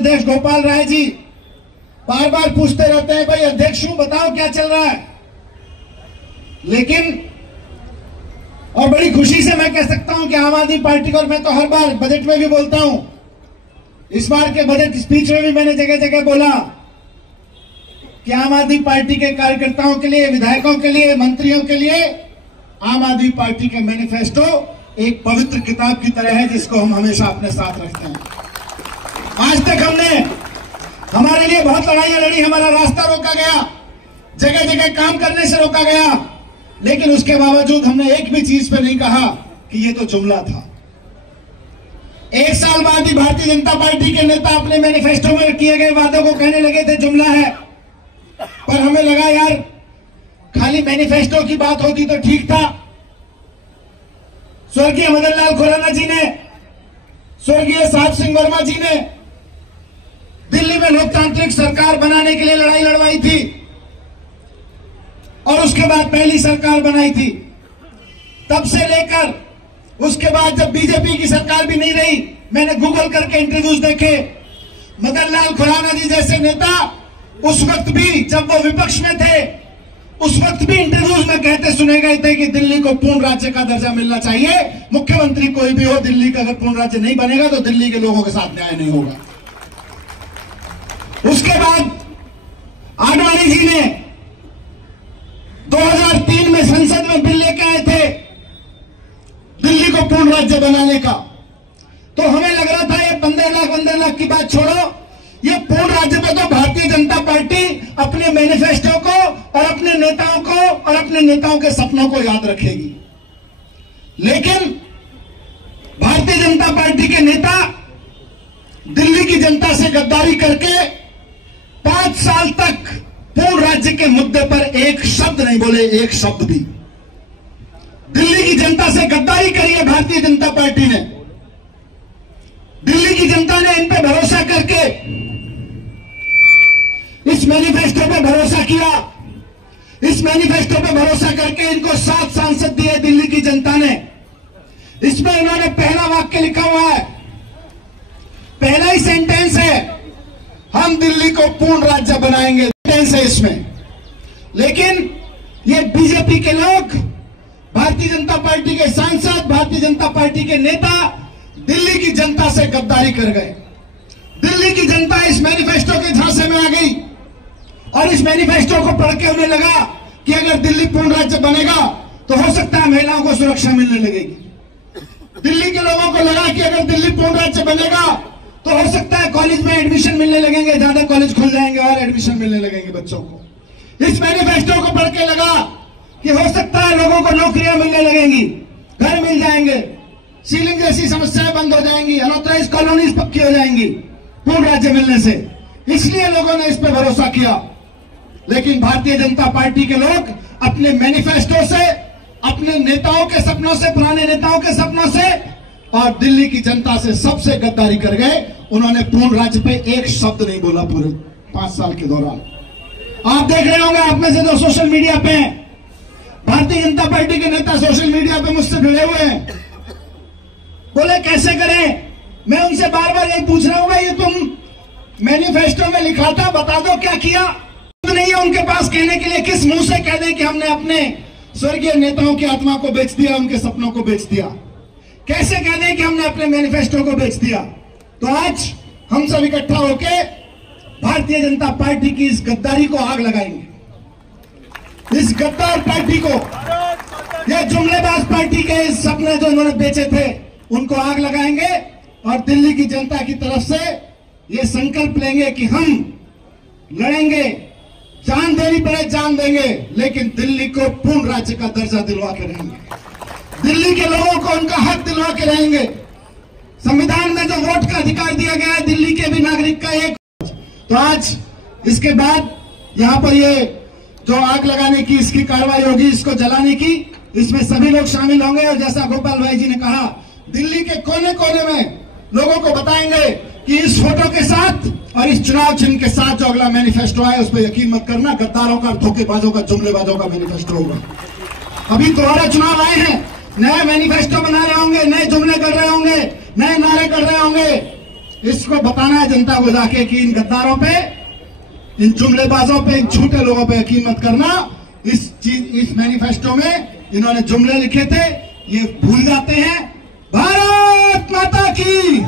अध्यक्ष गोपाल राय जी बार बार पूछते रहते हैं, भाई अध्यक्ष हूं, बताओ क्या चल रहा है। लेकिन और बड़ी खुशी से मैं कह सकता हूं कि आम आदमी पार्टी को, और मैं तो हर बार बजट में भी बोलता हूं, इस बार के बजट स्पीच में भी मैंने जगह जगह बोला कि आम आदमी पार्टी के कार्यकर्ताओं के लिए, विधायकों के लिए, मंत्रियों के लिए आम आदमी पार्टी का मैनिफेस्टो एक पवित्र किताब की तरह है जिसको हम हमेशा अपने साथ रखते हैं। आज तक हमने हमारे लिए बहुत लड़ाइयां लड़ी, हमारा रास्ता रोका गया, जगह जगह काम करने से रोका गया, लेकिन उसके बावजूद हमने एक भी चीज पे नहीं कहा कि ये तो जुमला था। एक साल बाद ही भारतीय जनता पार्टी के नेता अपने मैनिफेस्टो में किए गए वादों को कहने लगे थे जुमला है, पर हमें लगा यार खाली मैनिफेस्टो की बात होती तो ठीक था। स्वर्गीय मदन लाल खुराना जी ने, स्वर्गीय साहब सिंह वर्मा जी ने दिल्ली में लोकतांत्रिक सरकार बनाने के लिए लड़ाई लड़वाई थी और उसके बाद पहली सरकार बनाई थी। तब से लेकर उसके बाद जब बीजेपी की सरकार भी नहीं रही, मैंने गूगल करके इंटरव्यूज देखे, मदन लाल खुराना जी जैसे नेता उस वक्त भी जब वो विपक्ष में थे, उस वक्त भी इंटरव्यूज में कहते सुने गए थे कि दिल्ली को पूर्ण राज्य का दर्जा मिलना चाहिए। मुख्यमंत्री कोई भी हो, दिल्ली का अगर पूर्ण राज्य नहीं बनेगा तो दिल्ली के लोगों के साथ न्याय नहीं होगा। उसके बाद आडवाणी जी ने 2003 में संसद में बिल लेकर आए थे दिल्ली को पूर्ण राज्य बनाने का। तो हमें लग रहा था ये 15 लाख की बात छोड़ो, ये पूर्ण राज्य पे तो भारतीय जनता पार्टी अपने मैनिफेस्टो को और अपने नेताओं को और अपने नेताओं के सपनों को याद रखेगी। लेकिन भारतीय जनता पार्टी के नेता दिल्ली की जनता से गद्दारी करके 5 साल तक पूर्ण राज्य के मुद्दे पर एक शब्द नहीं बोले, एक शब्द भी। दिल्ली की जनता से गद्दारी करी है भारतीय जनता पार्टी ने। दिल्ली की जनता ने इन पे भरोसा करके, इस मैनिफेस्टो पे भरोसा किया, इस मैनिफेस्टो पे भरोसा करके इनको 7 सांसद दिए दिल्ली की जनता ने। इसमें इन्होंने पहला वाक्य लिखा हुआ है, पहला ही सेंटेंस है, हम दिल्ली को पूर्ण राज्य बनाएंगे, सेंटेंस है इसमें। लेकिन ये बीजेपी के लोग, भारतीय जनता पार्टी के सांसद, भारतीय जनता पार्टी के नेता दिल्ली की जनता से गद्दारी कर गए। दिल्ली की जनता इस मैनिफेस्टो के झांसे में आ गई और इस मैनिफेस्टो को पढ़ के उन्हें लगा कि अगर दिल्ली पूर्ण राज्य बनेगा तो हो सकता है महिलाओं को सुरक्षा मिलने लगेगी। दिल्ली के लोगों को लगा कि अगर दिल्ली पूर्ण राज्य बनेगा तो हो सकता है कॉलेज में एडमिशन मिलने लगेंगे, ज्यादा कॉलेज खुल जाएंगे और एडमिशन मिलने लगेंगे बच्चों को। इस मैनिफेस्टो को पढ़ के लगा कि हो सकता है लोगों को नौकरियां मिलने लगेंगी, घर मिल जाएंगे, सीलिंग जैसी समस्याएं बंद हो जाएंगी, अनऑथराइज कॉलोनीज पक्की हो जाएंगी पूर्ण राज्य मिलने से। इसलिए लोगों ने इस पर भरोसा किया। लेकिन भारतीय जनता पार्टी के लोग अपने मैनिफेस्टो से, अपने नेताओं के सपनों से, पुराने नेताओं के सपनों से और दिल्ली की जनता से सबसे गद्दारी कर गए। उन्होंने पूर्ण राज्य पे एक शब्द नहीं बोला पूरे 5 साल के दौरान। आप देख रहे होंगे, आप में से जो सोशल मीडिया पे भारतीय जनता पार्टी के नेता सोशल मीडिया पे मुझसे जुड़े हुए हैं, बोले कैसे करें। मैं उनसे बार बार यही पूछ रहा हूं, ये तुम मैनिफेस्टो में लिखा था, बता दो क्या किया। नहीं है उनके पास कहने के लिए, किस मुंह से कह दें कि हमने अपने स्वर्गीय नेताओं की आत्मा को बेच दिया, उनके सपनों को बेच दिया। कैसे कह दें कि हमने अपने मैनिफेस्टो को बेच दिया। तो आज हम सब इकट्ठा होकर भारतीय जनता पार्टी की इस गद्दारी को आग लगाएंगे। इस गद्दार पार्टी को, ये जुमलेबाज पार्टी के इस सपने जो इन्होंने बेचे थे उनको आग लगाएंगे और दिल्ली की जनता की तरफ से ये संकल्प लेंगे कि हम लड़ेंगे, जान देनी पड़े जान देंगे, लेकिन दिल्ली को पूर्ण राज्य का दर्जा दिलवा के रहेंगे। दिल्ली के लोगों को उनका हक दिलवा के रहेंगे। संविधान में जो वोट का अधिकार दिया गया है दिल्ली के भी नागरिक का एक, तो आज इसके बाद यहां पर ये जो आग लगाने की इसकी कार्रवाई होगी, इसको जलाने की, इसमें सभी लोग शामिल होंगे। और जैसा गोपाल भाई जी ने कहा, दिल्ली के कोने कोने में लोगों को बताएंगे कि इस फोटो के साथ और इस चुनाव चिन्ह के साथ जो अगला मैनिफेस्टो है उस पर यकीन मत करना, गद्दारों का, धोखेबाजों का, जुमलेबाजों का मैनिफेस्टो होगा। अभी दोबारा चुनाव आए हैं, नए मैनिफेस्टो बना रहे होंगे, नए जुमले कर रहे होंगे, नए नारे कर रहे होंगे। इसको बताना है जनता को जाके कि इन गद्दारों पे, इन जुमलेबाजों पे, इन झूठे लोगों पे यकीन मत करना। इस मैनिफेस्टो में इन्होंने जुमले लिखे थे, ये भूल जाते हैं। भारत माता की।